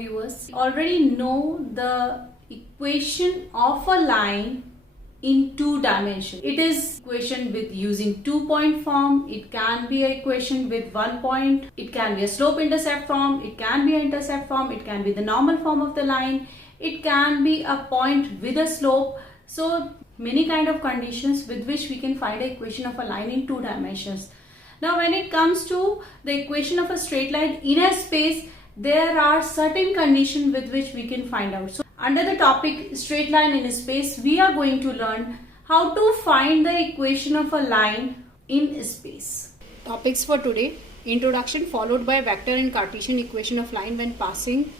viewers. Already know the equation of a line in two dimensions. It is equation with using 2-point form. It can be an equation with 1 point. It can be a slope-intercept form. It can be an intercept form. It can be the normal form of the line. It can be a point with a slope. So many kind of conditions with which we can find an equation of a line in two dimensions. Now when it comes to the equation of a straight line in a space, there are certain conditions with which we can find out. So under the topic straight line in a space, we are going to learn how to find the equation of a line in space. Topics for today: introduction followed by vector and Cartesian equation of line when passing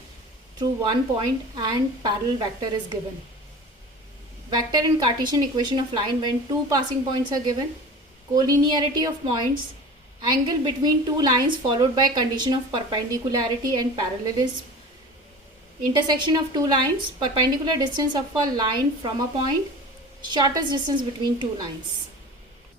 through one point and parallel vector is given. Vector and Cartesian equation of line when two passing points are given. Collinearity of points. Angle between two lines followed by condition of perpendicularity and parallelism. Intersection of two lines. Perpendicular distance of a line from a point. Shortest distance between two lines.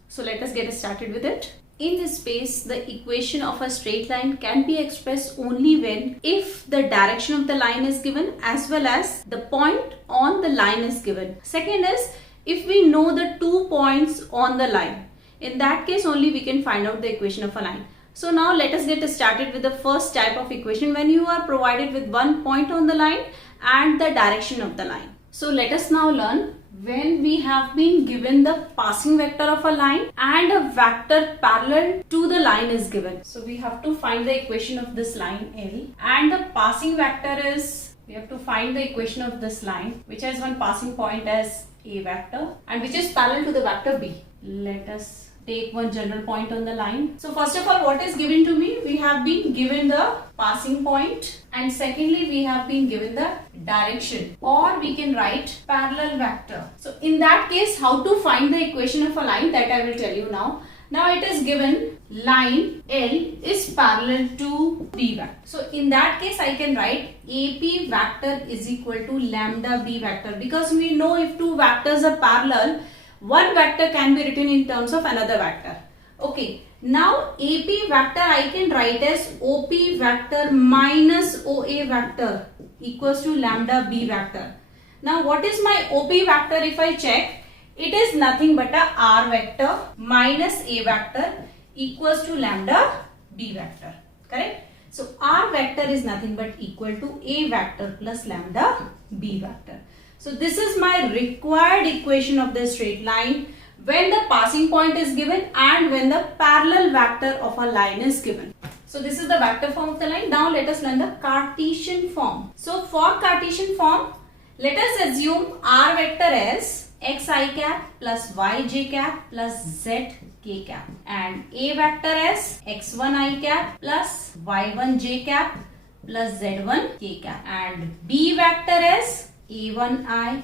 So let us get started with it. In this space, the equation of a straight line can be expressed only when if the direction of the line is given as well as the point on the line is given. Second is if we know the 2 points on the line. In that case only we can find out the equation of a line. So now let us get started with the first type of equation when you are provided with 1 point on the line and the direction of the line. So let us now learn when we have been given the passing vector of a line and a vector parallel to the line is given. So we have to find the equation of this line L, and the passing vector is, we have to find the equation of this line which has one passing point as A vector and which is parallel to the vector B. Let us take one general point on the line. So first of all, what is given to me? We have been given the passing point, and secondly we have been given the direction, or we can write parallel vector. So in that case, how to find the equation of a line, that I will tell you now. Now it is given line L is parallel to B vector. So in that case I can write AP vector is equal to lambda B vector, because we know if two vectors are parallel, one vector can be written in terms of another vector. Okay, now AP vector I can write as OP vector minus OA vector equals to lambda B vector. Now what is my OP vector? If I check, it is nothing but a R vector minus A vector equals to lambda B vector. Correct? So R vector is nothing but equal to A vector plus lambda B vector. So this is my required equation of the straight line when the passing point is given and when the parallel vector of a line is given. So this is the vector form of the line. Now let us learn the Cartesian form. So for Cartesian form, let us assume R vector as xi cap plus yj cap plus zk cap, and A vector as x1i cap plus y1j cap plus z1k cap, and B vector as a1i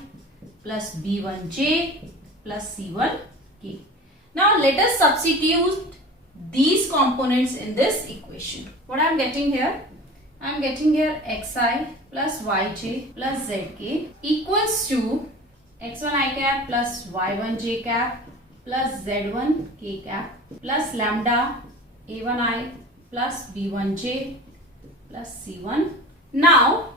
plus b1j plus c1k. Now let us substitute these components in this equation. What I am getting here? I am getting here xi plus yj plus zk equals to x1i cap plus y1j cap plus z1k cap plus lambda a1i plus b1j plus c1. Now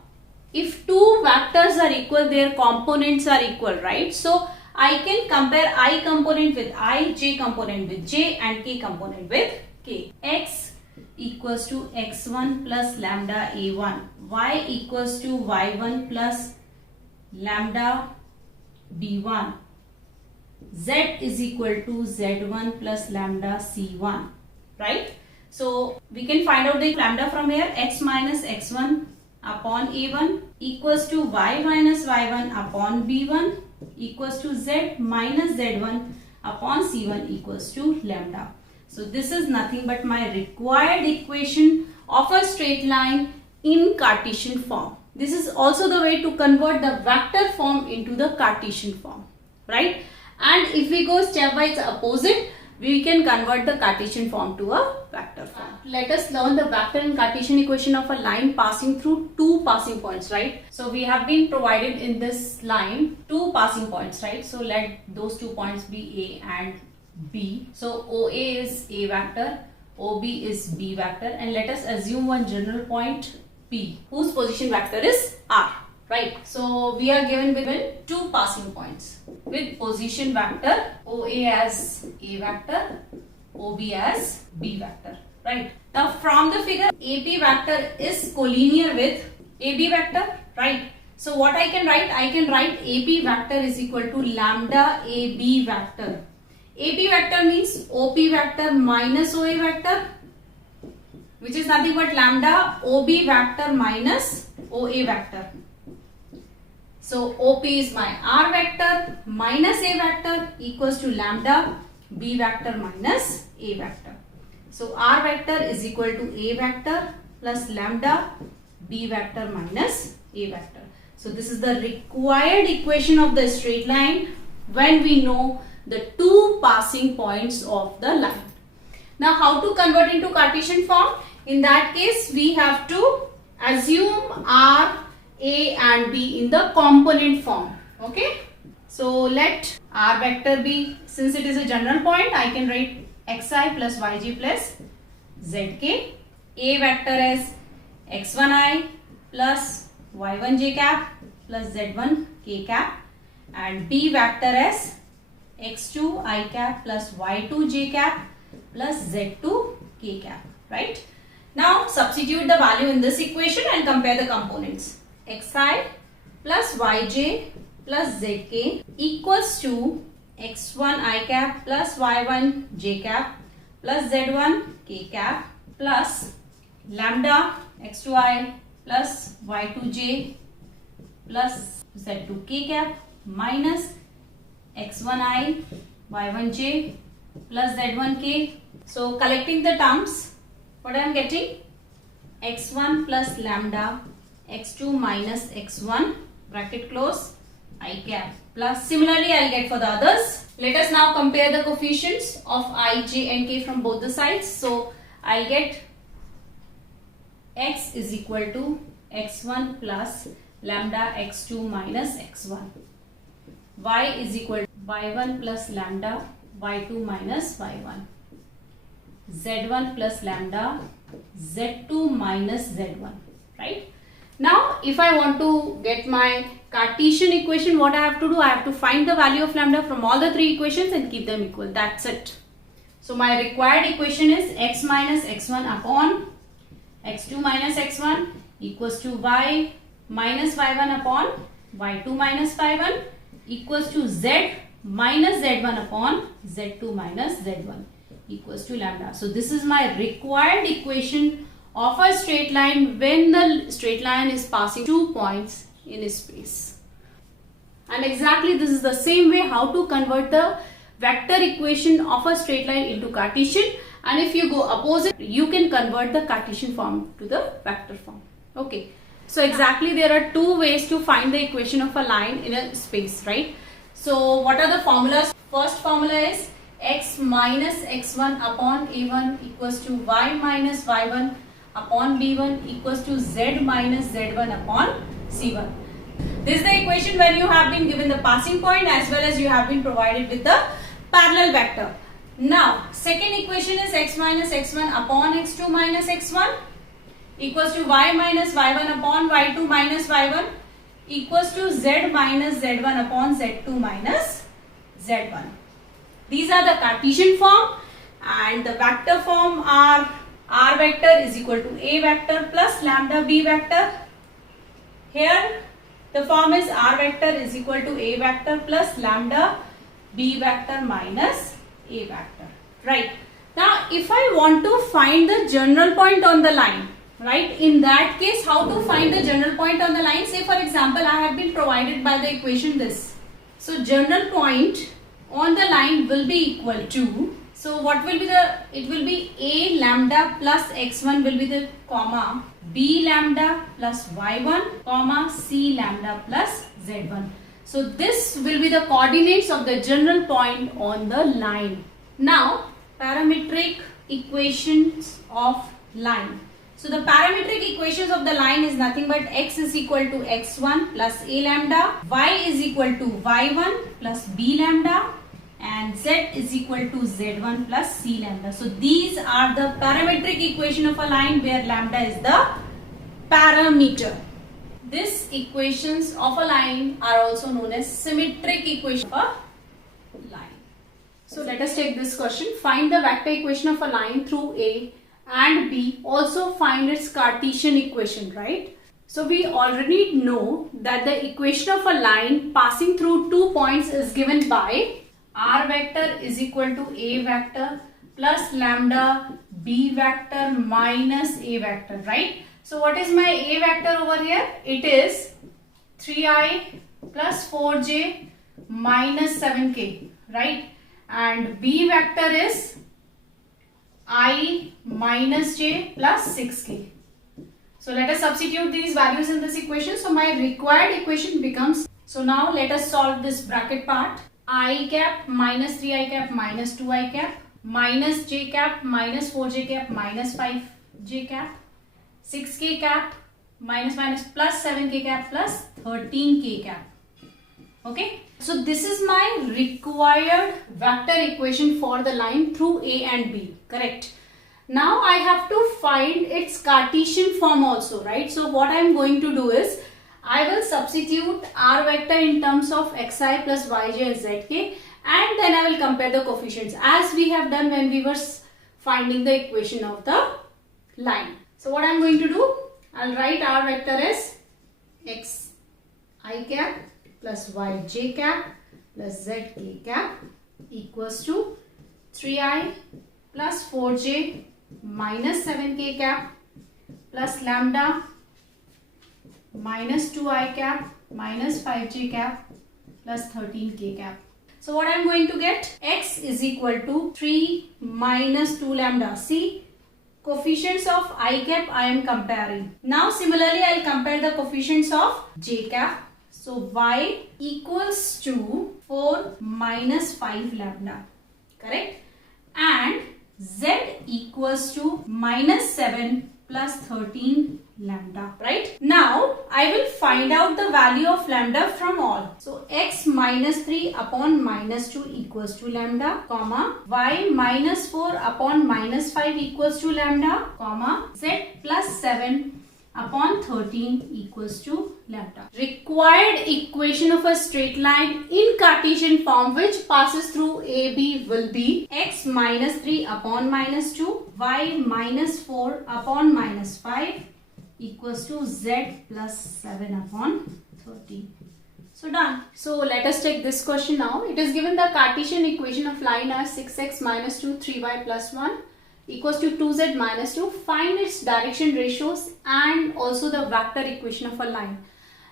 if two vectors are equal, their components are equal, right? So I can compare I component with I, j component with j, and k component with k. X equals to x1 plus lambda a1, y equals to y1 plus lambda b1, z is equal to z1 plus lambda c1, right? So we can find out the lambda from here. X minus x1 upon a1 equals to y minus y1 upon b1 equals to z minus z1 upon c1 equals to lambda. So this is nothing but my required equation of a straight line in Cartesian form. This is also the way to convert the vector form into the Cartesian form, right? And if we go step by its opposite, we can convert the Cartesian form to a vector form. Let us learn the vector and Cartesian equation of a line passing through two passing points, right? So we have been provided in this line two passing points, right? So let those 2 points be A and B. So OA is A vector, OB is B vector, and let us assume one general point P, whose position vector is R, right? So we are given two passing points with position vector OA as A vector, OB as B vector, right? Now from the figure, AP vector is collinear with AB vector, right? So what I can write? I can write AP vector is equal to lambda AB vector. AP vector means OP vector minus OA vector, which is nothing but lambda OB vector minus OA vector. So OP is my R vector minus A vector equals to lambda B vector minus A vector. So R vector is equal to A vector plus lambda B vector minus A vector. So this is the required equation of the straight line when we know the two passing points of the line. Now how to convert into Cartesian form? In that case, we have to assume R, A and B in the component form. Okay. So let R vector be, since it is a general point, I can write xi plus yj plus zk. A vector as x1i plus y1j cap plus z1k cap, and B vector as x2i cap plus y2j cap plus z2k cap, right? Now substitute the value in this equation and compare the components. Xi plus yj plus zk equals to x1i cap plus y1j cap plus z1k cap plus lambda x2i plus y2j plus z2k cap minus x1i y1j plus z1k. So collecting the terms, what I am getting? x1 plus lambda x2 minus x1 bracket close I cap plus, similarly I will get for the others. Let us now compare the coefficients of I, j and k from both the sides. So I will get x is equal to x1 plus lambda x2 minus x1. Y is equal to y1 plus lambda y2 minus y1. Z1 plus lambda z2 minus z1, right? Now if I want to get my Cartesian equation, what I have to do? I have to find the value of lambda from all the three equations and keep them equal. That's it. So my required equation is x minus x1 upon x2 minus x1 equals to y minus y1 upon y2 minus y1 equals to z minus z1 upon z2 minus z1 equals to lambda. So this is my required equation of a straight line when the straight line is passing 2 points in a space. And exactly this is the same way how to convert the vector equation of a straight line into Cartesian, and if you go opposite, you can convert the Cartesian form to the vector form. Okay. So exactly there are two ways to find the equation of a line in a space, right? So what are the formulas? First formula is x minus x1 upon a1 equals to y minus y1 upon b1 equals to z minus z1 upon c1. This is the equation when you have been given the passing point as well as you have been provided with the parallel vector. Now second equation is x minus x1 upon x2 minus x1 equals to y minus y1 upon y2 minus y1 equals to z minus z1 upon z2 minus z1. These are the Cartesian form, and the vector form are r vector is equal to a vector plus lambda b vector. Here the form is r vector is equal to a vector plus lambda b vector minus a vector. Right. Now if I want to find the general point on the line, right, in that case how to find the general point on the line? Say for example I have been provided by the equation this. So general point on the line will be equal to, so what will be the, it will be a lambda plus x1 will be the comma, b lambda plus y1 comma c lambda plus z1. So this will be the coordinates of the general point on the line. Now parametric equations of line. So the parametric equations of the line is nothing but x is equal to x1 plus a lambda, y is equal to y1 plus b lambda, and z is equal to z1 plus c lambda. So these are the parametric equation of a line where lambda is the parameter. These equations of a line are also known as symmetric equation of a line. So let us take this question. Find the vector equation of a line through A and B. Also find its Cartesian equation, right? So we already know that the equation of a line passing through 2 points is given by r vector is equal to a vector plus lambda b vector minus a vector, right? So what is my a vector over here? It is 3i plus 4j minus 7k, right? And b vector is I minus j plus 6k. So let us substitute these values in this equation. So my required equation becomes, so now let us solve this bracket part. I cap minus 3i cap minus 2i cap minus j cap minus 4j cap minus 5j cap 6k cap minus plus 7k cap plus 13k cap. Okay, so this is my required vector equation for the line through A and B, correct? Now I have to find its Cartesian form also, right? So what I am going to do is, I will substitute r vector in terms of xi plus yj and zk, and then I will compare the coefficients as we have done when we were finding the equation of the line. So what I am going to do, I will write r vector as xi cap plus yj cap plus zk cap equals to 3i plus 4j minus 7k cap plus lambda minus 2i cap minus 5j cap plus 13k cap. So what I am going to get? X is equal to 3 minus 2 lambda. See, coefficients of I cap I am comparing. Now similarly I will compare the coefficients of j cap. So y equals to 4 minus 5 lambda, correct? And z equals to minus 7 plus 13 lambda, right? Now I will find out the value of lambda from all. So x minus 3 upon minus 2 equals to lambda, comma, y minus 4 upon minus 5 equals to lambda, comma, z plus 7 upon 13 equals to lambda. Required equation of a straight line in Cartesian form which passes through AB will be x minus 3 upon minus 2, y minus 4 upon minus 5 equals to z plus 7 upon 13. So done. So let us take this question now. It is given the Cartesian equation of line as 6x minus 2, 3y plus 1 equals to 2z minus 2. Find its direction ratios and also the vector equation of a line.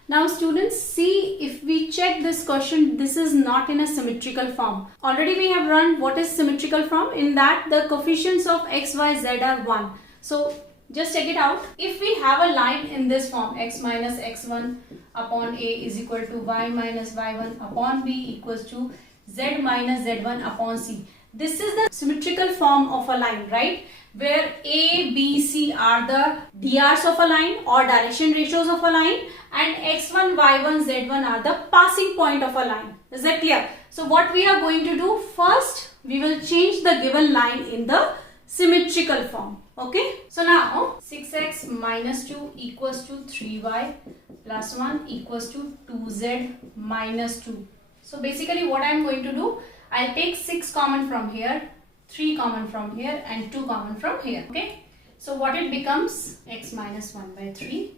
Now students, see, if we check this question, this is not in a symmetrical form. Already we have run what is symmetrical form. In that the coefficients of x, y, z are 1. So just check it out. If we have a line in this form, x minus x1 upon a is equal to y minus y1 upon b equals to z minus z1 upon c. This is the symmetrical form of a line, right? Where A, B, C are the DRs of a line or direction ratios of a line, and x1, y1, z1 are the passing point of a line. Is that clear? So what we are going to do, first we will change the given line in the symmetrical form. Okay. So now 6x minus 2 equals to 3y plus 1 equals to 2z minus 2. So basically what I am going to do, I'll take 6 common from here, 3 common from here and 2 common from here. Okay. So what it becomes, x minus 1 by 3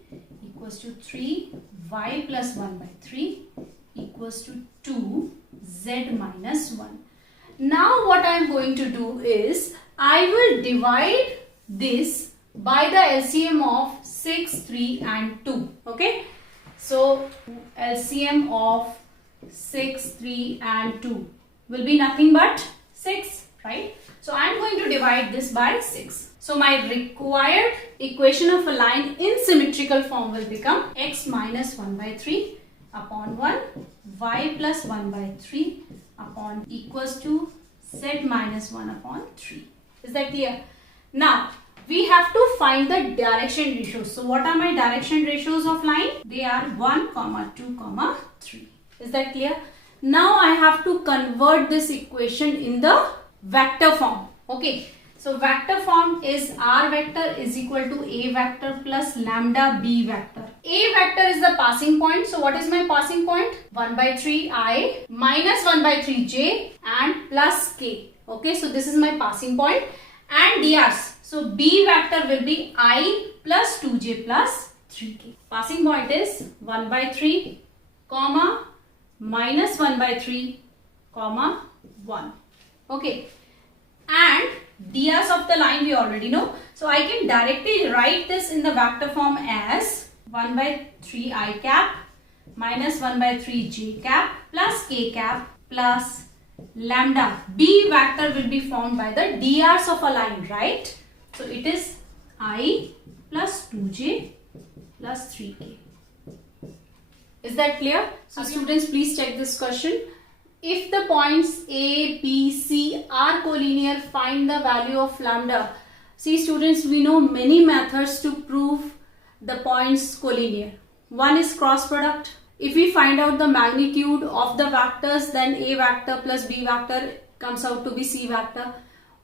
equals to 3, y plus 1 by 3 equals to 2, z minus 1. Now what I am going to do is, I will divide this by the LCM of 6, 3 and 2. Okay. So LCM of 6, 3 and 2 will be nothing but 6, right? So I am going to divide this by 6. So my required equation of a line in symmetrical form will become x minus 1 by 3 upon 1, y plus 1 by 3 upon equals to z minus 1 upon 3. Is that clear? Now we have to find the direction ratios. So what are my direction ratios of line? They are 1, 2, 3. Is that clear? Now I have to convert this equation in the vector form. Okay. So vector form is r vector is equal to a vector plus lambda b vector. A vector is the passing point. So what is my passing point? 1 by 3 I minus 1 by 3 j and plus k. Okay, so this is my passing point and drs. So b vector will be I plus 2j plus 3k. Passing point is 1 by 3 comma minus 1 by 3 comma 1. Okay, and drs of the line we already know. So I can directly write this in the vector form as 1 by 3 I cap minus 1 by 3 j cap plus k cap plus lambda. B vector will be formed by the drs of a line, right? So it is I plus 2j plus 3k. Is that clear? So students, please check this question. If the points A, B, C are collinear, find the value of lambda. See students, we know many methods to prove the points collinear. One is cross product. If we find out the magnitude of the vectors, then A vector plus B vector comes out to be C vector.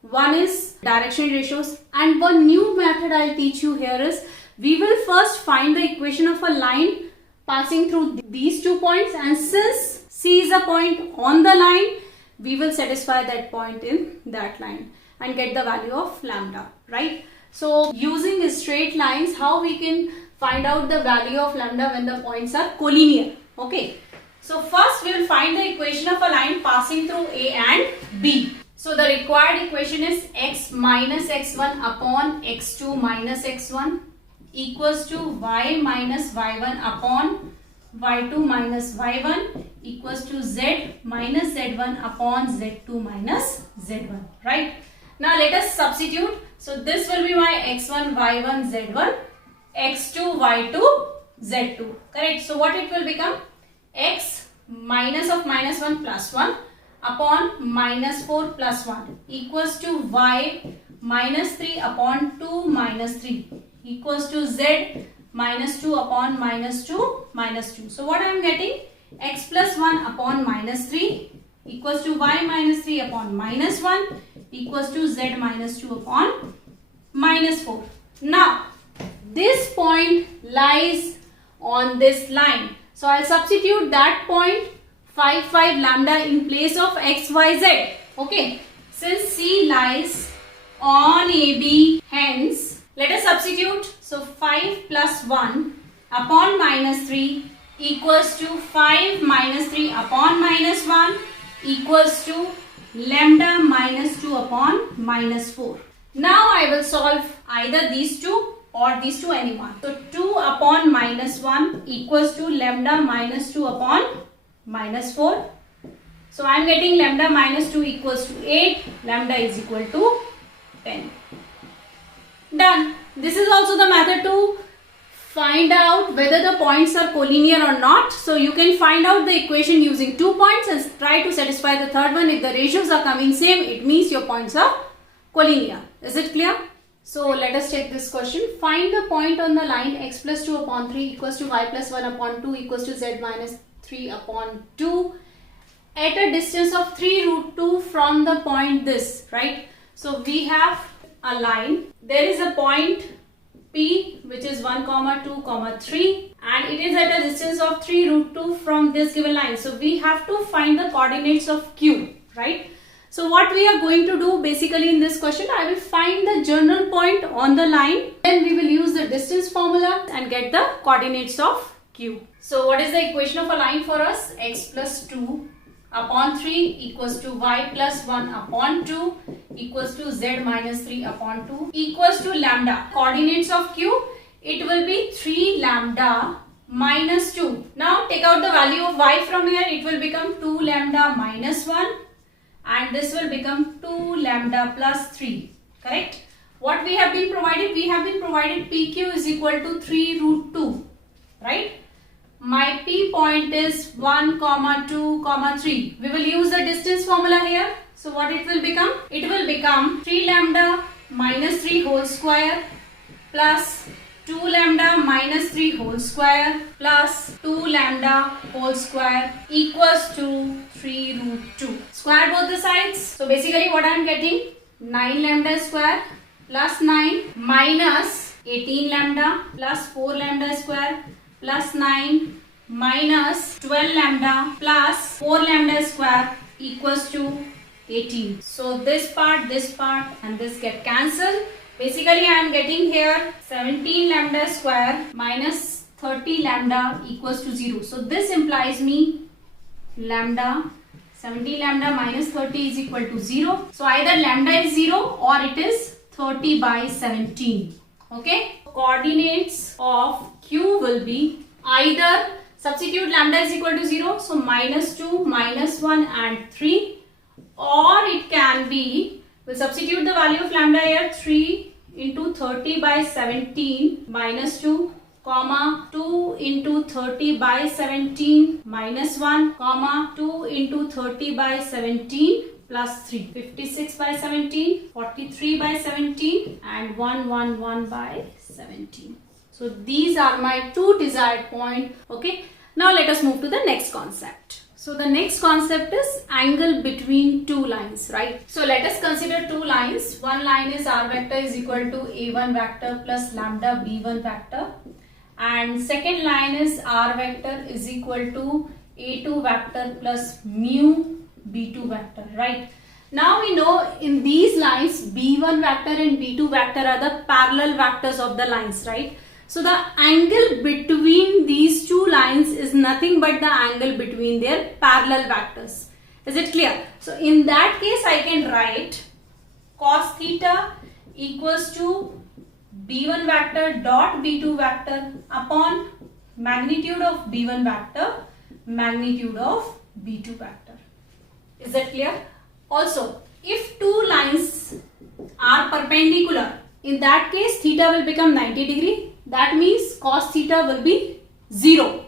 One is direction ratios, and one new method I'll teach you here is we will first find the equation of a line passing through these 2 points, and since C is a point on the line, we will satisfy that point in that line and get the value of lambda, right? So using straight lines, how we can find out the value of lambda when the points are collinear. Okay, so first we will find the equation of a line passing through A and B. So the required equation is x minus x1 upon x2 minus x1 equals to y minus y1 upon y2 minus y1 equals to z minus z1 upon z2 minus z1, right? Now let us substitute. So this will be my x1 y1 z1, x2 y2 z2, correct? So what it will become? X minus of minus 1 plus 1 upon minus 4 plus 1 equals to y minus 3 upon 2 minus 3 equals to z minus 2 upon minus 2 minus 2. So what I am getting? X plus 1 upon minus 3 equals to y minus 3 upon minus 1 equals to z minus 2 upon minus 4. Now this point lies on this line. So I'll substitute that point 5 5 lambda in place of x y z. Okay, since C lies on AB, hence let us substitute. So 5 plus 1 upon minus 3 equals to 5 minus 3 upon minus 1 equals to lambda minus 2 upon minus 4. Now I will solve either these two or these two, anyone. So 2 upon minus 1 equals to lambda minus 2 upon minus 4. So I am getting lambda minus 2 equals to 8. Lambda is equal to 10. Done. This is also the method to find out whether the points are collinear or not. So you can find out the equation using 2 points and try to satisfy the third one. If the ratios are coming same, it means your points are collinear. Is it clear? So let us take this question. Find the point on the line x plus 2 upon 3 equals to y plus 1 upon 2 equals to z minus 3 upon 2 at a distance of 3 root 2 from the point this, right? So we have a line. There is a point P which is 1, 2, 3 and it is at a distance of 3 root 2 from this given line. So we have to find the coordinates of Q, right? So what we are going to do basically in this question, I will find the general point on the line. Then we will use the distance formula and get the coordinates of Q. So what is the equation of a line for us? X plus 2 upon 3 equals to y plus 1 upon 2 equals to z minus 3 upon 2 equals to lambda. Coordinates of Q, it will be 3 lambda minus 2. Now take out the value of y from here, it will become 2 lambda minus 1 and this will become 2 lambda plus 3, correct? What we have been provided? We have been provided PQ is equal to 3 root 2, right? My P point is 1, 2, 3. We will use the distance formula here. So what it will become? It will become 3 lambda minus 3 whole square plus 2 lambda minus 3 whole square plus 2 lambda whole square equals to 3 root 2. Square both the sides. So basically what I am getting? 9 lambda square plus 9 minus 18 lambda plus 4 lambda square plus 9 minus 12 lambda plus 4 lambda square equals to 18. So this part and this get cancelled. Basically I am getting here 17 lambda square minus 30 lambda equals to 0. So this implies me lambda 17 lambda minus 30 is equal to 0. So either lambda is 0 or it is 30 by 17. Okay. Coordinates of Q will be either substitute lambda is equal to 0. So minus 2, minus 1 and 3. Or it can be, we'll substitute the value of lambda here, 3 into 30 by 17 minus 2, comma 2 into 30 by 17 minus 1, comma 2 into 30 by 17 plus 3, 56 by 17, 43 by 17 and 111 by 17. So these are my two desired points. Okay. Now let us move to the next concept. So the next concept is angle between two lines, right? So let us consider two lines. One line is r vector is equal to a1 vector plus lambda b1 vector. And second line is r vector is equal to a2 vector plus mu b2 vector, right? Now we know in these lines b1 vector and b2 vector are the parallel vectors of the lines, right? So the angle between these two lines is nothing but the angle between their parallel vectors. Is it clear? So in that case I can write cos theta equals to b1 vector dot b2 vector upon magnitude of b1 vector magnitude of b2 vector. Is that clear? Also, if two lines are perpendicular, in that case theta will become 90 degree. That means cos theta will be 0.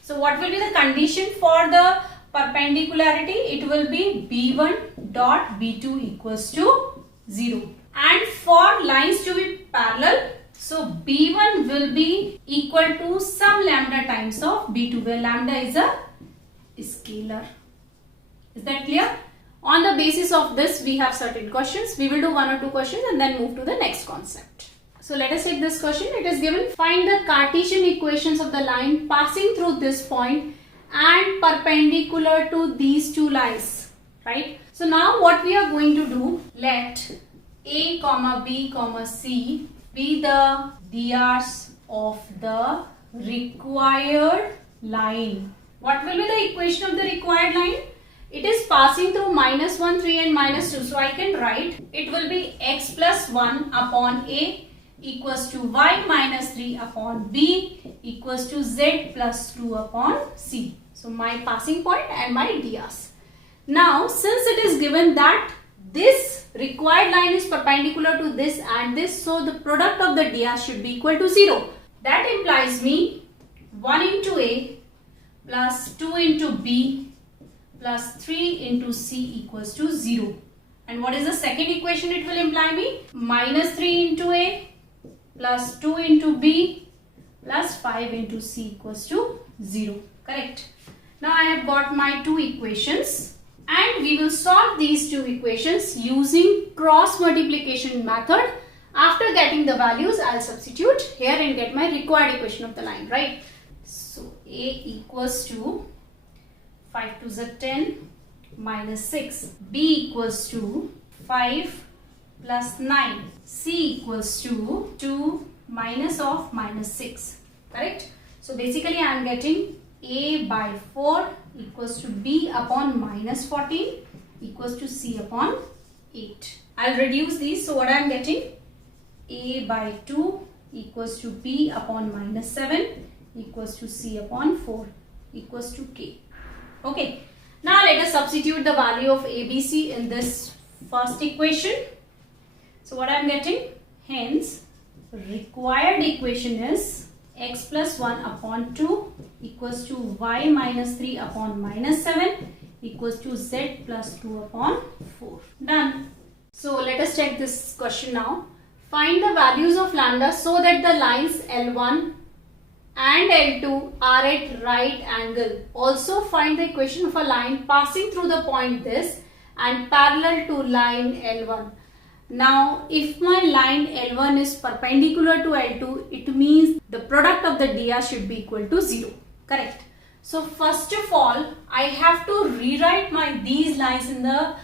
So what will be the condition for the perpendicularity? It will be b1 dot b2 equals to 0. And for lines to be parallel, so b1 will be equal to some lambda times of b2, where lambda is a scalar. Is that clear? On the basis of this, we have certain questions. We will do one or two questions and then move to the next concept. So let us take this question. It is given, find the Cartesian equations of the line passing through this point and perpendicular to these two lines, right? So now what we are going to do, let A, B, C be the DRs of the required line. What will be the equation of the required line? It is passing through minus 1, 3 and minus 2. So I can write it will be x plus 1 upon A equals to y minus 3 upon b equals to z plus 2 upon c. So my passing point and my DRs. Now since it is given that this required line is perpendicular to this and this, so the product of the DRs should be equal to 0. That implies me 1 into A plus 2 into B plus 3 into C equals to 0. And what is the second equation it will imply me? Minus 3 into A plus 2 into B plus 5 into C equals to 0. Correct. Now I have got my two equations and we will solve these two equations using cross multiplication method. After getting the values, I'll substitute here and get my required equation of the line, right? So A equals to 5 to the 10 minus 6. B equals to 5 plus 9. C equals to 2 minus of minus 6. Correct? So basically I am getting A by 4 equals to B upon minus 14 equals to C upon 8. I'll reduce these. So what I am getting? A by 2 equals to B upon minus 7 equals to C upon 4 equals to K. Okay. Now let us substitute the value of ABC in this first equation. So what I am getting? Hence, required equation is x plus 1 upon 2 equals to y minus 3 upon minus 7 equals to z plus 2 upon 4. Done. So let us check this question now. Find the values of lambda so that the lines L1 and L2 are at right angle. Also find the equation of a line passing through the point this and parallel to line L1. Now, if my line L1 is perpendicular to L2, it means the product of the dr should be equal to 0. Correct. So, first of all, I have to rewrite these lines in the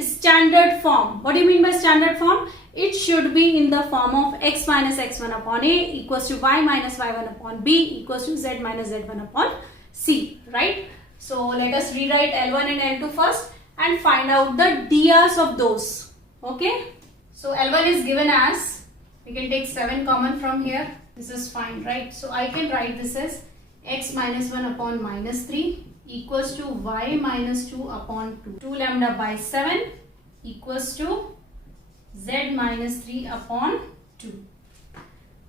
standard form. What do you mean by standard form? It should be in the form of x minus x1 upon a equals to y minus y1 upon b equals to z minus z1 upon c. Right. So, let us rewrite L1 and L2 first and find out the drs of those. Okay. So, L1 is given as, we can take 7 common from here. This is fine, right? So, I can write this as x minus 1 upon minus 3 equals to y minus 2 upon 2. 2 lambda by 7 equals to z minus 3 upon 2.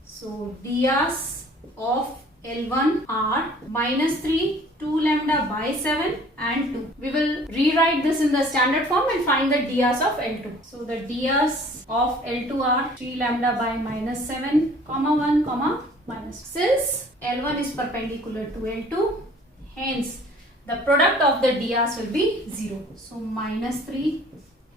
So, drs of L1 are minus 3, 2 lambda by 7 and 2. We will rewrite this in the standard form and find the drs of L2. So, the drs of L2 are 3 lambda by minus 7, 1, minus. Since L1 is perpendicular to L2, hence the product of the drs will be 0. So, minus 3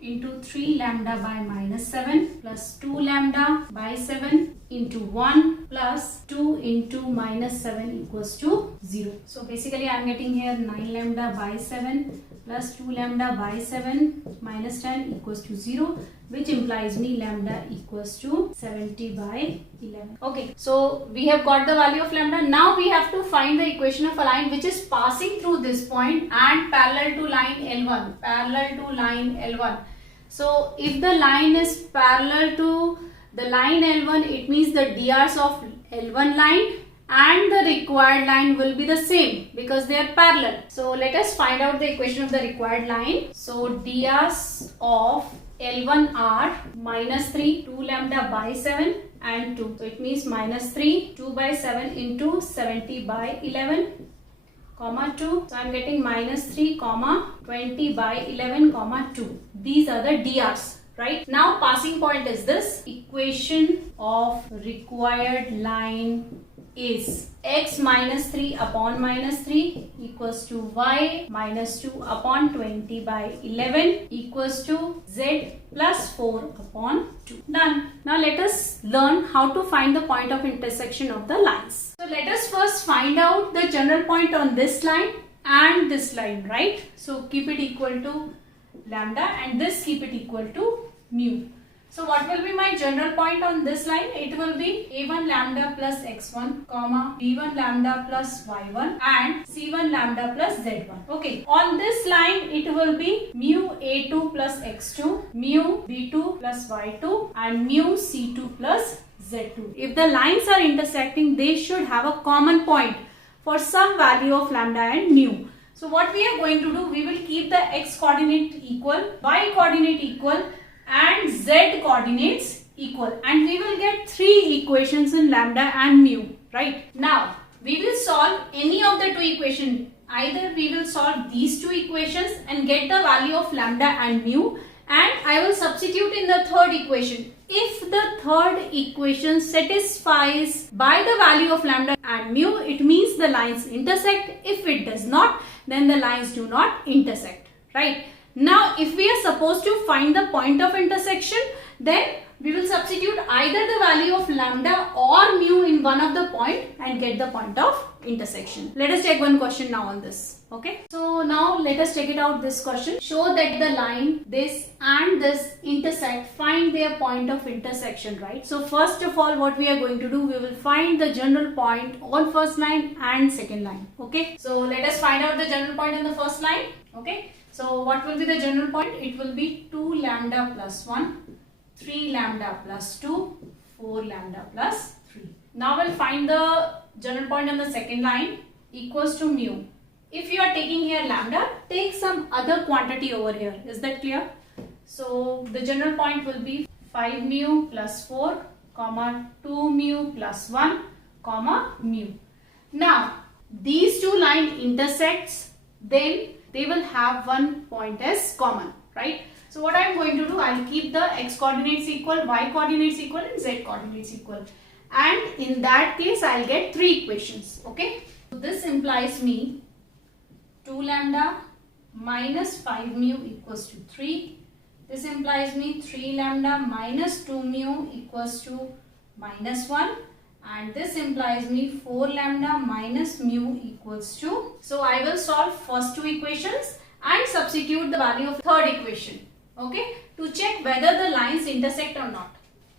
into 3 lambda by minus 7 plus 2 lambda by 7 into 1 plus 2 into minus 7 equals to 0. So, basically I am getting here 9 lambda by 7 plus 2 lambda by 7 minus 10 equals to 0, which implies me lambda equals to 70 by 11. Okay, so we have got the value of lambda. Now we have to find the equation of a line which is passing through this point and parallel to line L1. Parallel to line L1. So if the line is parallel to the line L1, it means the drs of L1 line and the required line will be the same because they are parallel. So let us find out the equation of the required line. So drs of L1 are minus 3, 2 lambda by 7 and 2. So it means minus 3, 2 by 7 into 70 by 11, comma 2. So I am getting minus 3, comma 20 by 11, comma 2. These are the drs. Right. Now passing point is this. Equation of required line is x minus 3 upon minus 3 equals to y minus 2 upon 20 by 11 equals to z plus 4 upon 2. Done. Now let us learn how to find the point of intersection of the lines. So let us first find out the general point on this line and this line, right? So keep it equal to lambda and this keep it equal to mu. So what will be my general point on this line? It will be a1 lambda plus x1, comma b1 lambda plus y1 and c1 lambda plus z1. Okay. On this line it will be mu a2 plus x2, mu b2 plus y2 and mu c2 plus z2. If the lines are intersecting, they should have a common point for some value of lambda and mu. So what we are going to do, we will keep the x coordinate equal, y coordinate equal and z coordinates equal, and we will get 3 equations in lambda and mu, right? Now we will solve any of the 2 equations. Either we will solve these 2 equations and get the value of lambda and mu, and I will substitute in the third equation. If the third equation satisfies by the value of lambda and mu, it means the lines intersect. If it does not, then the lines do not intersect, right? Now, if we are supposed to find the point of intersection, then we will substitute either the value of lambda or mu in one of the point and get the point of intersection. Let us take one question now on this. Okay. So now let us check it out, this question. Show that the line this and this intersect, find their point of intersection, right? So first of all, what we are going to do, we will find the general point on first line and second line. Okay. So let us find out the general point in the first line. Okay. So what will be the general point? It will be 2 lambda plus 1, 3 lambda plus 2, 4 lambda plus 3. Now we'll find the general point on the second line equals to mu. If you are taking here lambda, take some other quantity over here. Is that clear? So the general point will be 5 mu plus 4, comma 2 mu plus 1, comma mu. Now these two lines intersects, then they will have one point as common, right? So what I am going to do, I will keep the x coordinates equal, y coordinates equal and z coordinates equal. And in that case, I will get 3 equations, okay? So this implies me 2 lambda minus 5 mu equals to 3, This implies me 3 lambda minus 2 mu equals to minus 1, and this implies me 4 lambda minus mu equals to. So I will solve first two equations and substitute the value of third equation, okay, to check whether the lines intersect or not.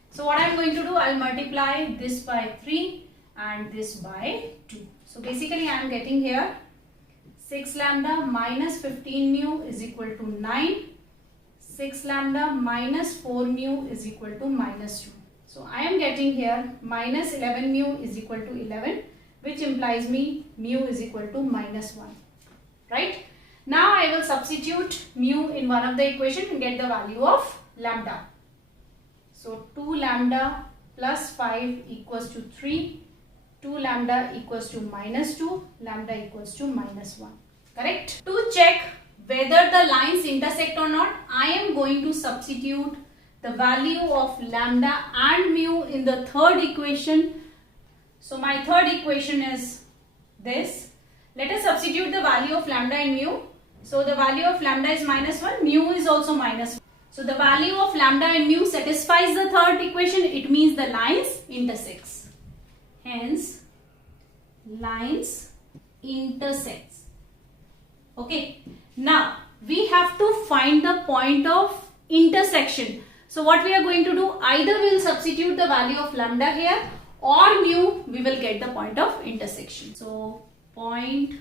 So what I am going to do, I will multiply this by 3 and this by 2. So basically I am getting here 6 lambda minus 15 mu is equal to 9. 6 lambda minus 4 mu is equal to minus 2. So I am getting here minus 11 mu is equal to 11, which implies me mu is equal to minus 1. Right? Now I will substitute mu in one of the equation and get the value of lambda. So 2 lambda plus 5 equals to 3. 2 lambda equals to minus 2. Lambda equals to minus 1. Correct? To check whether the lines intersect or not, I am going to substitute the value of lambda and mu in the third equation. So my third equation is this. Let us substitute the value of lambda and mu. So the value of lambda is minus 1, mu is also minus 1. So the value of lambda and mu satisfies the third equation. It means the lines intersects. Hence, lines intersects. Okay. Now, we have to find the point of intersection. So what we are going to do, either we will substitute the value of lambda here or mu, we will get the point of intersection. So point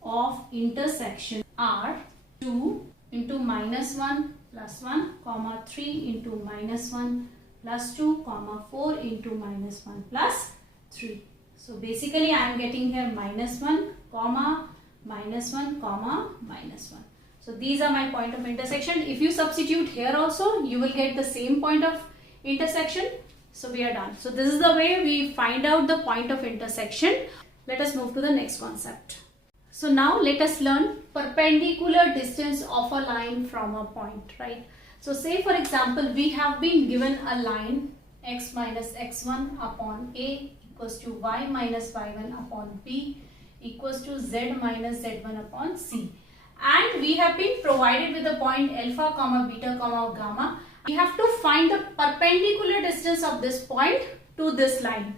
of intersection are 2 into minus 1 plus 1 comma 3 into minus 1 plus 2 comma 4 into minus 1 plus 3. So basically I am getting here minus 1 comma minus 1 comma minus 1. So these are my point of intersection. If you substitute here also, you will get the same point of intersection. So we are done. So this is the way we find out the point of intersection. Let us move to the next concept. So now let us learn perpendicular distance of a line from a point, right? So say for example, we have been given a line x minus x1 upon a equals to y minus y1 upon b equals to z minus z1 upon c. And we have been provided with the point alpha comma beta comma gamma. We have to find the perpendicular distance of this point to this line.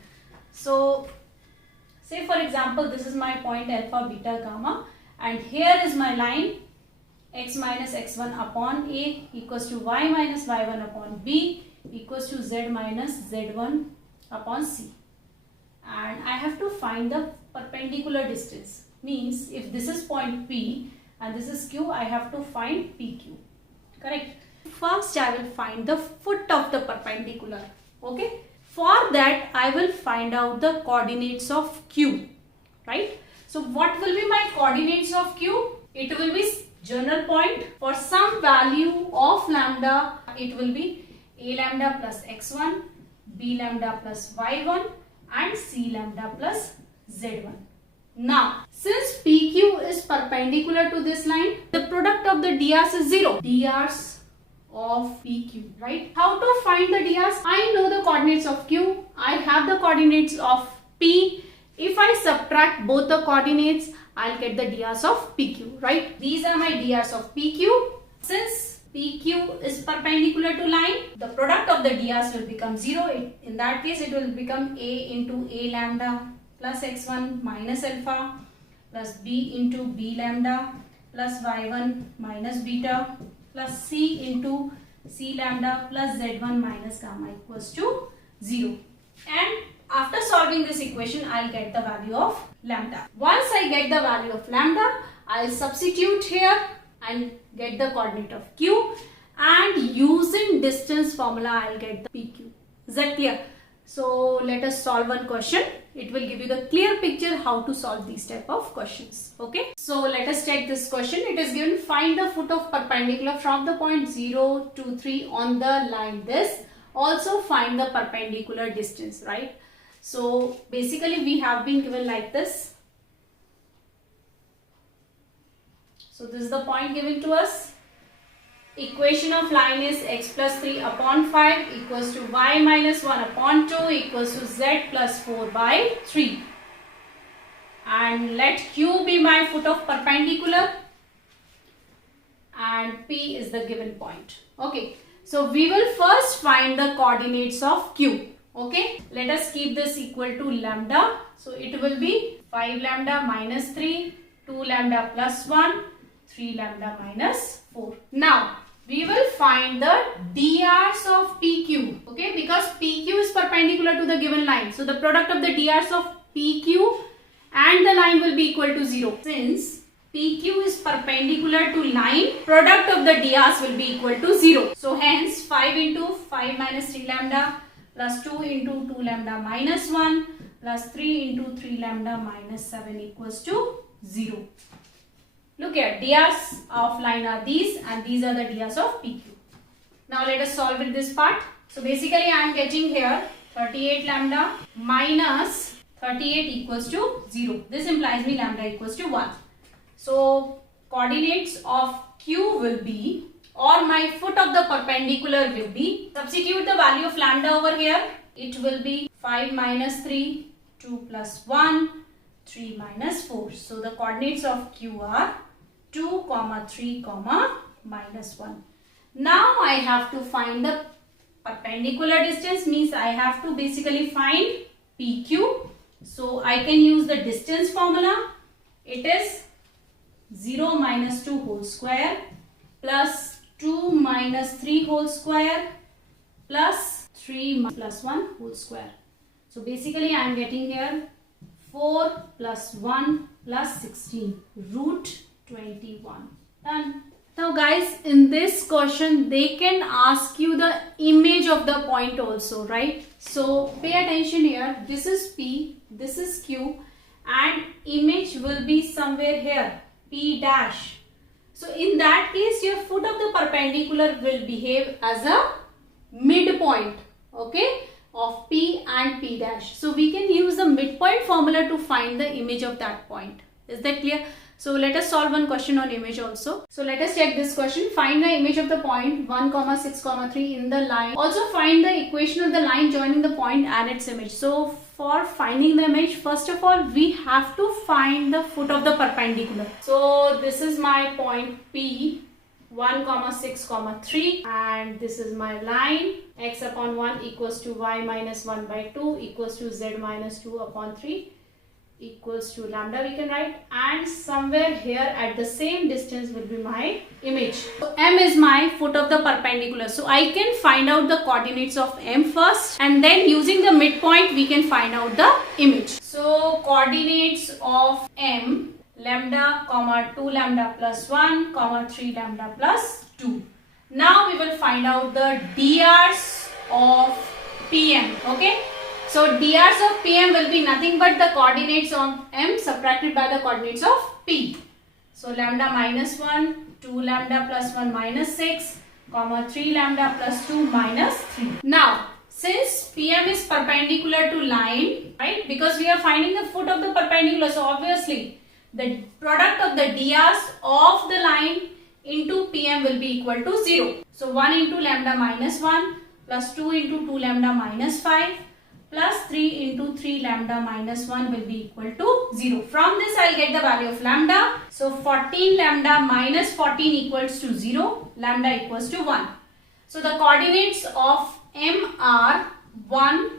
So say for example, this is my point alpha beta gamma, and here is my line x minus x1 upon a equals to y minus y1 upon b equals to z minus z1 upon c. And I have to find the perpendicular distance. Means if this is point P and this is Q, I have to find PQ. Correct? First I will find the foot of the perpendicular. Okay? For that I will find out the coordinates of Q. Right? So what will be my coordinates of Q? It will be general point. For some value of lambda, it will be a lambda plus x1, b lambda plus y1 and c lambda plus z1. Now, since PQ is perpendicular to this line, the product of the drs is 0. Drs of PQ, right? How to find the drs? I know the coordinates of Q. I have the coordinates of P. If I subtract both the coordinates, I'll get the drs of PQ, right? These are my drs of PQ. Since PQ is perpendicular to line, the product of the drs will become 0. In that case, it will become a into a lambda plus x1 minus alpha plus b into b lambda plus y1 minus beta plus c into c lambda plus z1 minus gamma equals to 0. And after solving this equation, I'll get the value of lambda. Once I get the value of lambda, I'll substitute here and get the coordinate of Q, and using distance formula, I'll get the PQ. Is that clear? So let us solve one question. It will give you the clear picture how to solve these type of questions. Okay. So let us check this question. It is given, find the foot of perpendicular from the point 0 to 3 on the line this. Also find the perpendicular distance, right? So basically we have been given like this. So this is the point given to us. Equation of line is x plus 3 upon 5 equals to y minus 1 upon 2 equals to z plus 4 by 3. And let Q be my foot of perpendicular. and P is the given point. Okay, so we will first find the coordinates of Q. Okay, let us keep this equal to lambda. So it will be 5 lambda minus 3, 2 lambda plus 1, 3 lambda minus 4. Now we will find the drs of PQ. Okay, because PQ is perpendicular to the given line. So the product of the drs of PQ and the line will be equal to 0. Since PQ is perpendicular to line, product of the drs will be equal to 0. So hence 5 into 5 minus 3 lambda plus 2 into 2 lambda minus 1 plus 3 into 3 lambda minus 7 equals to 0. Look here, drs of line are these and these are the drs of PQ. Now let us solve with this part. So basically I am getting here 38 lambda minus 38 equals to 0. This implies me lambda equals to 1. So coordinates of Q will be, or my foot of the perpendicular will be, substitute the value of lambda over here. It will be 5 minus 3, 2 plus 1, 3 minus 4. So the coordinates of Q are 2, 3, minus 1. Now I have to find the perpendicular distance, means I have to basically find PQ. So I can use the distance formula. It is 0 minus 2 whole square plus 2 minus 3 whole square plus 3 plus 1 whole square. So basically I am getting here 4 plus 1 plus 16 root 21. Done. Now guys, in this question they can ask you the image of the point also, right? So pay attention here. This is P, this is Q, and image will be somewhere here, P dash. So in that case your foot of the perpendicular will behave as a midpoint, okay, of P and P dash. So we can use the midpoint formula to find the image of that point. Is that clear? So let us solve one question on image also. So let us check this question. Find the image of the point 1, 6, 3 in the line. Also find the equation of the line joining the point and its image. So for finding the image, first of all we have to find the foot of the perpendicular. So this is my point P, 1, 6, 3, and this is my line. X upon 1 equals to y minus 1 by 2 equals to z minus 2 upon 3 equals to lambda, we can write, and somewhere here at the same distance will be my image. So M is my foot of the perpendicular. So I can find out the coordinates of M first, and then using the midpoint we can find out the image. So coordinates of M, lambda, 2 lambda plus 1, 3 lambda plus 2. Now we will find out the drs of PM, okay? So drs of PM will be nothing but the coordinates of M subtracted by the coordinates of P. So lambda minus 1, 2 lambda plus 1 minus 6, 3 lambda plus 2 minus 3. Now since PM is perpendicular to line, right, because we are finding the foot of the perpendicular, so obviously the product of the drs of the line into PM will be equal to 0. So 1 into lambda minus 1 plus 2 into 2 lambda minus 5 plus 3 into 3 lambda minus 1 will be equal to 0. From this I will get the value of lambda. So 14 lambda minus 14 equals to 0. Lambda equals to 1. So the coordinates of M are 1,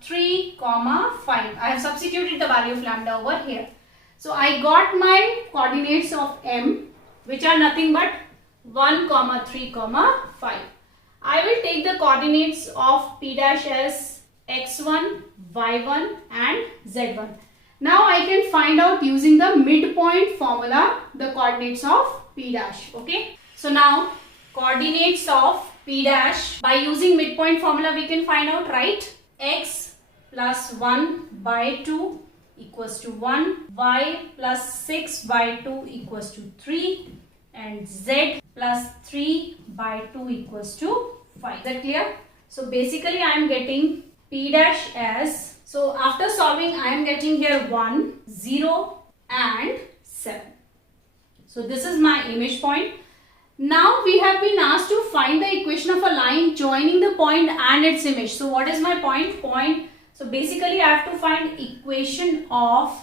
3, 5. I have substituted the value of lambda over here. So I got my coordinates of M, which are nothing but 1, 3, 5. I will take the coordinates of P dash as x1, y1 and z1. Now I can find out using the midpoint formula the coordinates of P dash. Okay. So now coordinates of P dash, by using midpoint formula we can find out, right? X plus 1 by 2 equals to 1, y plus 6 by 2 equals to 3, and z plus 3 by 2 equals to 5. Is that clear? So basically I am getting P dash as, so after solving I am getting here 1, 0 and 7. So this is my image point. Now we have been asked to find the equation of a line joining the point and its image. So what is my point? So basically I have to find equation of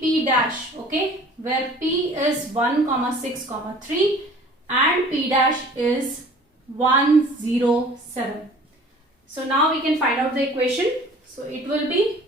P dash, okay, where P is 1, 6, 3 and P dash is 1, 0, 7. So now we can find out the equation. So it will be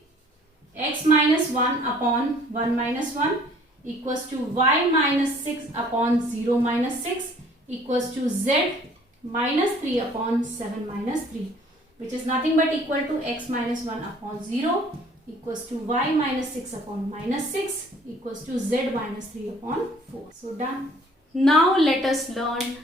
x minus 1 upon 1 minus 1 equals to y minus 6 upon 0 minus 6 equals to z minus 3 upon 7 minus 3, which is nothing but equal to x minus 1 upon 0 equals to y minus 6 upon minus 6 equals to z minus 3 upon 4. So done. Now let us learn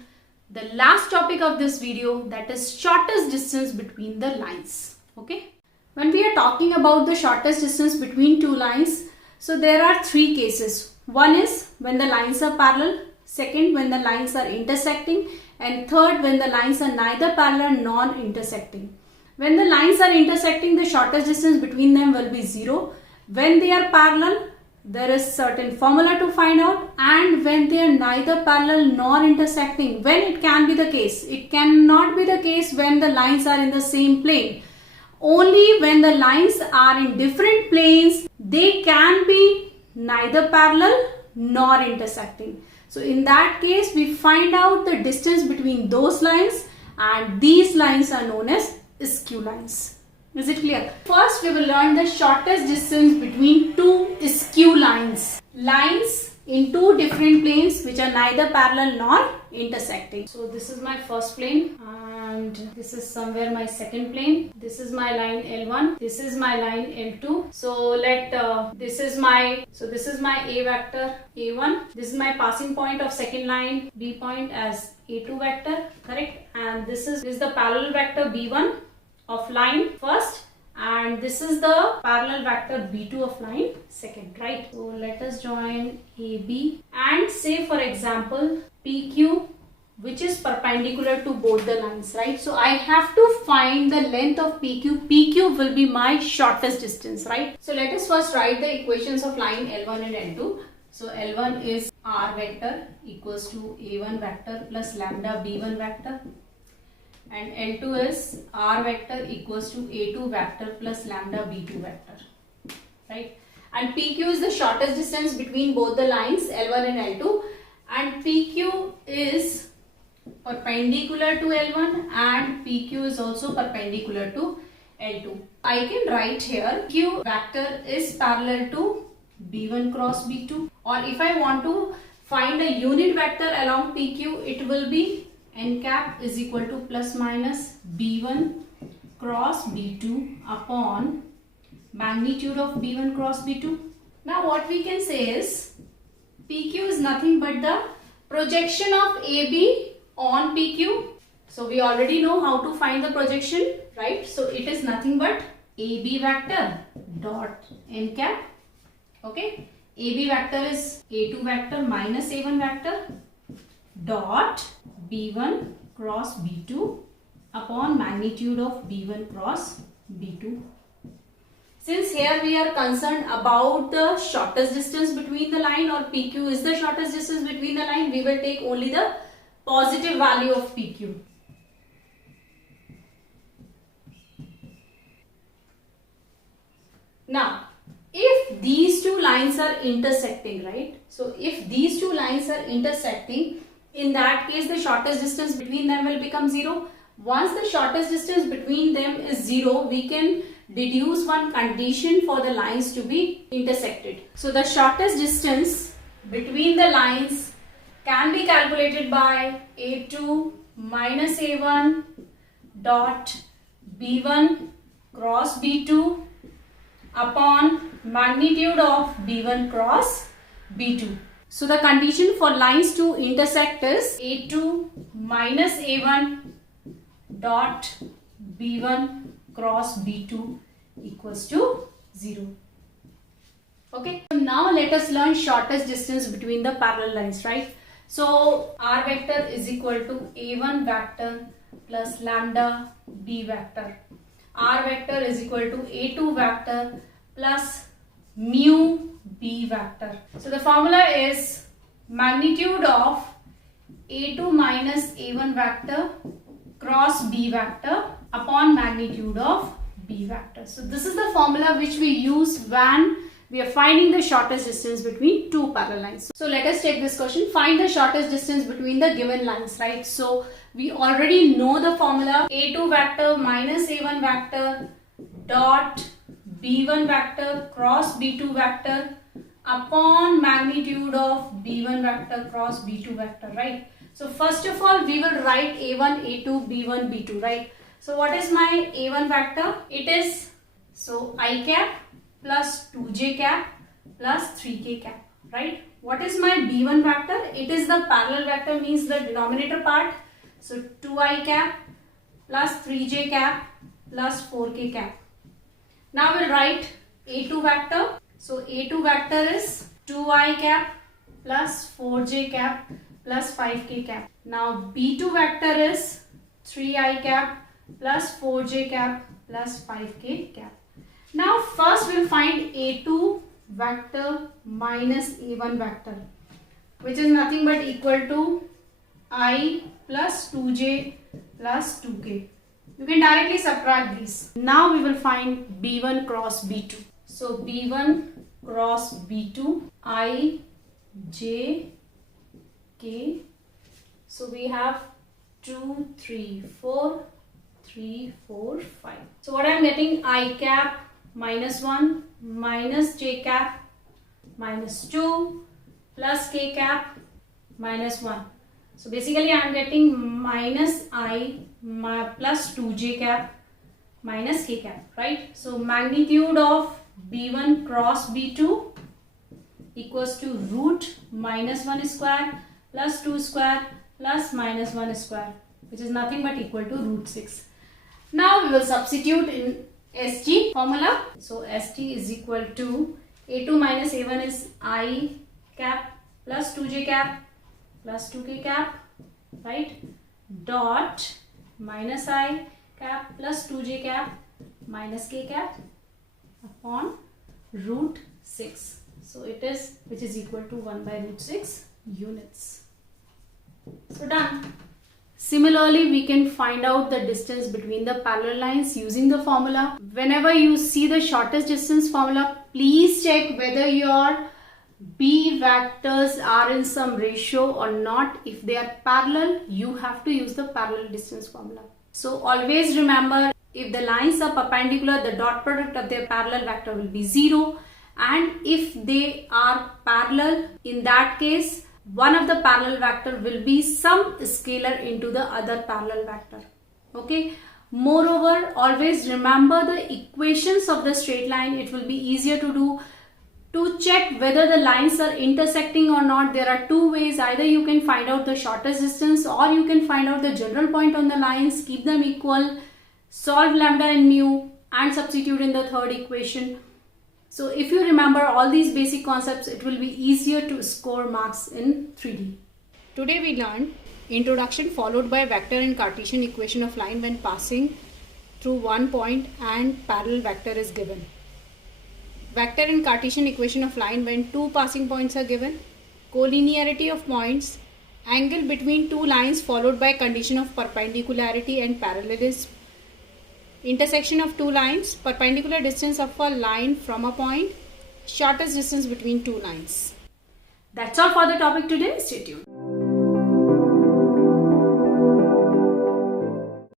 the last topic of this video, that is shortest distance between the lines. Okay. When we are talking about the shortest distance between two lines, so there are three cases. One is when the lines are parallel, second when the lines are intersecting, and third when the lines are neither parallel nor intersecting. When the lines are intersecting, the shortest distance between them will be 0. When they are parallel, there is certain formula to find out, and when they are neither parallel nor intersecting, when it can be the case, it cannot be the case when the lines are in the same plane. Only when the lines are in different planes, they can be neither parallel nor intersecting. So in that case, we find out the distance between those lines, and these lines are known as skew lines. Is it clear? First, we will learn the shortest distance between two skew lines. Lines in two different planes which are neither parallel nor intersecting. So this is my first plane, and this is somewhere my second plane. This is my line L1. This is my line L2. So this is my A vector A1. This is my passing point of second line B point as A2 vector, correct? And this is the parallel vector B1 of line first, and this is the parallel vector B2 of line second, right? So let us join AB and say, for example, PQ, which is perpendicular to both the lines, right? So I have to find the length of PQ. PQ will be my shortest distance, right? So let us first write the equations of line L1 and L2. So L1 is R vector equals to A1 vector plus lambda B1 vector, and L2 is R vector equals to A2 vector plus lambda B2 vector, right? And PQ is the shortest distance between both the lines L1 and L2, and PQ is perpendicular to L1 and PQ is also perpendicular to L2. I can write here Q vector is parallel to B1 cross B2, or if I want to find a unit vector along PQ, it will be n cap is equal to plus minus B1 cross B2 upon magnitude of B1 cross B2. Now what we can say is PQ is nothing but the projection of AB on PQ. So we already know how to find the projection, right? So it is nothing but AB vector dot n cap. Okay, AB vector is A2 vector minus A1 vector dot B1 cross B2 upon magnitude of B1 cross B2. Since here we are concerned about the shortest distance between the line, or PQ is the shortest distance between the line, we will take only the positive value of PQ. Now, if these two lines are intersecting, right? So if these two lines are intersecting, in that case the shortest distance between them will become 0. Once the shortest distance between them is 0, we can deduce one condition for the lines to be intersected. So the shortest distance between the lines can be calculated by A2 minus A1 dot B1 cross B2 upon magnitude of B1 cross B2. So the condition for lines to intersect is A2 minus A1 dot B1 cross B2 equals to 0. Okay, so now let us learn shortest distance between the parallel lines, right? So R vector is equal to A1 vector plus lambda B vector. R vector is equal to A2 vector plus mu B vector. So the formula is magnitude of A2 minus A1 vector cross B vector upon magnitude of B vector. So this is the formula which we use when We are finding the shortest distance between two parallel lines. So let us take this question. Find the shortest distance between the given lines, right? So we already know the formula. A2 vector minus A1 vector dot B1 vector cross B2 vector upon magnitude of B1 vector cross B2 vector, right? So first of all, we will write A1, A2, B1, B2, right? So what is my A1 vector? It is, so I cap plus 2j cap plus 3k cap, right? What is my B1 vector? It is the parallel vector, means the denominator part. So 2i cap plus 3j cap plus 4k cap. Now we'll write A2 vector. So A2 vector is 2i cap plus 4j cap plus 5k cap. Now B2 vector is 3i cap plus 4j cap plus 5k cap. Now first we'll find A2 vector minus A1 vector, which is nothing but equal to I plus 2j plus 2k. You can directly subtract these. Now we will find B1 cross B2. So B1 cross B2, I, j, k. So we have 2, 3, 4, 3, 4, 5. So what I am getting, I cap minus 1 minus j cap minus 2 plus k cap minus 1. So basically I am getting minus I plus 2j cap minus k cap, right? So magnitude of B1 cross B2 equals to root minus 1 square plus 2 square plus minus 1 square, which is nothing but equal to root 6. Now we will substitute in SG formula. So SG is equal to A2 minus A1 is I cap plus 2j cap plus 2k cap, right? Dot minus I cap plus 2j cap minus k cap upon root 6. So it is, which is equal to 1 by root 6 units. So done. Similarly, we can find out the distance between the parallel lines using the formula. Whenever you see the shortest distance formula, please check whether your B vectors are in some ratio or not. If they are parallel, you have to use the parallel distance formula. So always remember, if the lines are perpendicular, the dot product of their parallel vector will be 0. And if they are parallel, in that case, one of the parallel vector will be some scalar into the other parallel vector. Okay. Moreover, always remember the equations of the straight line. It will be easier to do. To check whether the lines are intersecting or not, there are two ways. Either you can find out the shortest distance, or you can find out the general point on the lines, keep them equal, solve lambda and mu, and substitute in the third equation. So if you remember all these basic concepts, it will be easier to score marks in 3D. Today we learned introduction followed by vector and Cartesian equation of line when passing through one point and parallel vector is given. Vector and Cartesian equation of line when two passing points are given. Collinearity of points. Angle between two lines followed by condition of perpendicularity and parallelism. Intersection of two lines, perpendicular distance of a line from a point, shortest distance between two lines. That's all for the topic today. Stay tuned.